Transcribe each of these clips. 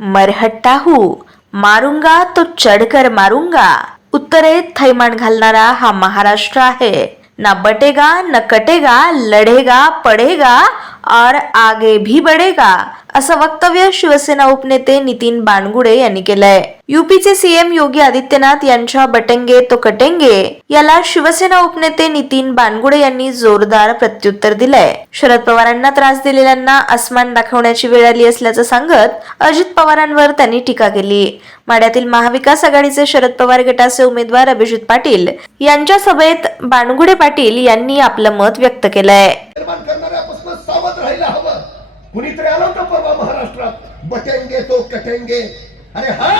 मरहट्टा हू मारूंगा तो चढ़कर मारूंगा। उत्तरेत थैमान घालणारा हा महाराष्ट्र आहे. ना बटेगा न कटेगा लढेगा पडेगा और आगे भी बढेगा असं वक्तव्य शिवसेना उपनेते नितीन बाणगुडे यांनी केलंय. युपीचे सीएम योगी आदित्यनाथ यांच्या बटेंगे तो कटेंगे याला शिवसेना उपनेते नितीन बाणगुडे यांनी जोरदार प्रत्युत्तर दिलंय. शरद पवारांना त्रास दिलेल्यांना अस्मान दाखवण्याची वेळ आली असल्याचं सांगत अजित पवारांवर त्यांनी टीका केली. माड्यातील महाविकास आघाडीचे शरद पवार गटाचे उमेदवार अभिजित पाटील यांच्या सभेत बाणगुडे पाटील यांनी आपलं मत व्यक्त केलंय. निर्माण सावध राहायला हवं. कुणीतरी आलं होतं परवा महाराष्ट्रात. बटेंगे तो कटेंगे. अरे हा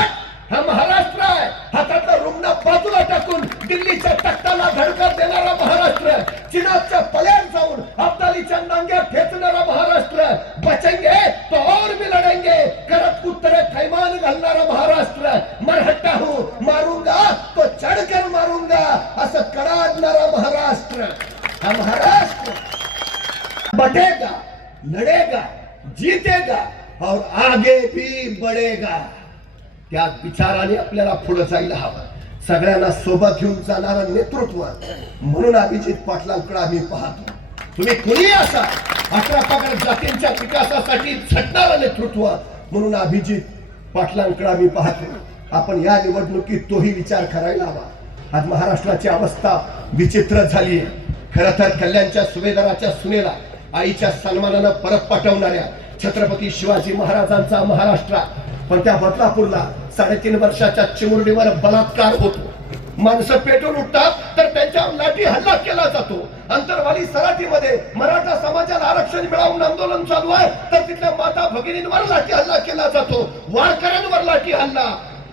हा महाराष्ट्र आहे. हातातला रुग्ण बाजूला टाकून दिल्लीच्या तख्ताला धडका देणारा महाराष्ट्र चिनाबच्या पल्यात जाऊन अब्दालीच्या नांग्या फेचणारा महाराष्ट्र बचेंगे तो और भी लढेंगे. करत उत्तरे थैमान घालणारा महाराष्ट्र मरहट्टा हूं मारूंगा तो चढकर मारूंगा. असं कडाडणारा महाराष्ट्र हा महाराष्ट्र बटेगा लड़ेगा जीतेगा और आगे भी बढ़ेगा. त्या विचाराने आपल्याला पुढे जायला हवं. सगळ्यांना सोबत घेऊन जाणारं नेतृत्व. म्हणून अभिजित पाटलांकडे आम्ही पाहतो. तुम्ही कुणी असा अठरा पगार जातींच्या विकासासाठी झटणारं नेतृत्व म्हणून अभिजित पाटलांकडे आम्ही पाहतो. आपण या निवडणुकीत तोही विचार करायला हवा. आज महाराष्ट्राची अवस्था विचित्र झाली आहे खरं तर कल्याणच्या सुभेदाराच्या सुनेला आईच्या सन्मानानं परत पाठवणाऱ्या छत्रपती शिवाजी महाराजांचा महाराष्ट्र. पण त्या बदलापूरला साडेतीन वर्षाच्या चिमुरडीवर बलात्कार होतो. माणसं पेटून उठतात तर त्यांच्यावर लाठी हल्ला केला जातो. अंतरवाली सराठीमध्ये मराठा समाजाला आरक्षण मिळवून आंदोलन चालू आहे तर तिथल्या माता भगिनींवर लाठी हल्ला केला जातो. वारकऱ्यांवर लाठी हल्ला.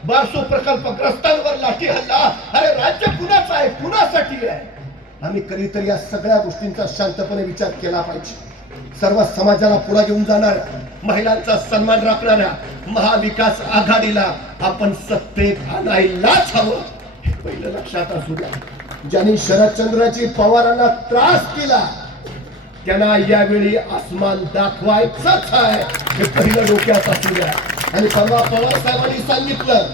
बारसू प्रकल्पग्रस्तांवर लाठी हल्ला. अरे राज्य कुणाचं आहे? कुणासाठी आहे? आम्ही कधीतरी या सगळ्या गोष्टींचा शांतपणे विचार केला पाहिजे. सर्व समाजाला पुढे घेऊन जाणाऱ्या महिलांचा सन्मान राखणाऱ्या महाविकास आघाडीला आपण सत्तेत आणायलाच हवं. हे पहिलं लक्षात असू द्या. ज्यांनी शरदचंद्रजी पवारांना त्रास केला त्यांना यावेळी आसमान दाखवायचंच आहे. हे पहिलं डोक्यात असू द्या. आणि परवा पवार साहेबांनी सांगितलं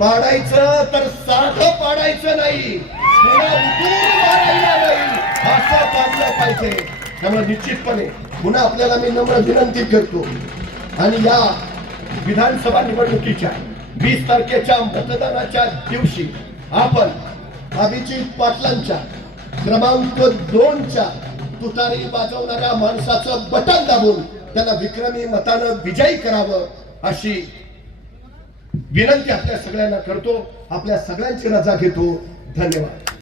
पाडायचं तर साधं पाडायचं नाही. असं पाहिजे. त्यामुळे निश्चितपणे पुन्हा आपल्याला मी नम्र विनंती करतो. आणि या विधानसभा निवडणुकीच्या वीस तारखेच्या मतदानाच्या दिवशी आपण अभिजित पाटलांच्या क्रमांक दोनच्या तुतारी वाजवणाऱ्या माणसाचं बटन दाबून त्याला विक्रमी मतानं विजयी करावं अशी विनंती आपल्या सगळ्यांना करतो. आपल्या सगळ्यांची रजा घेतो. धन्यवाद.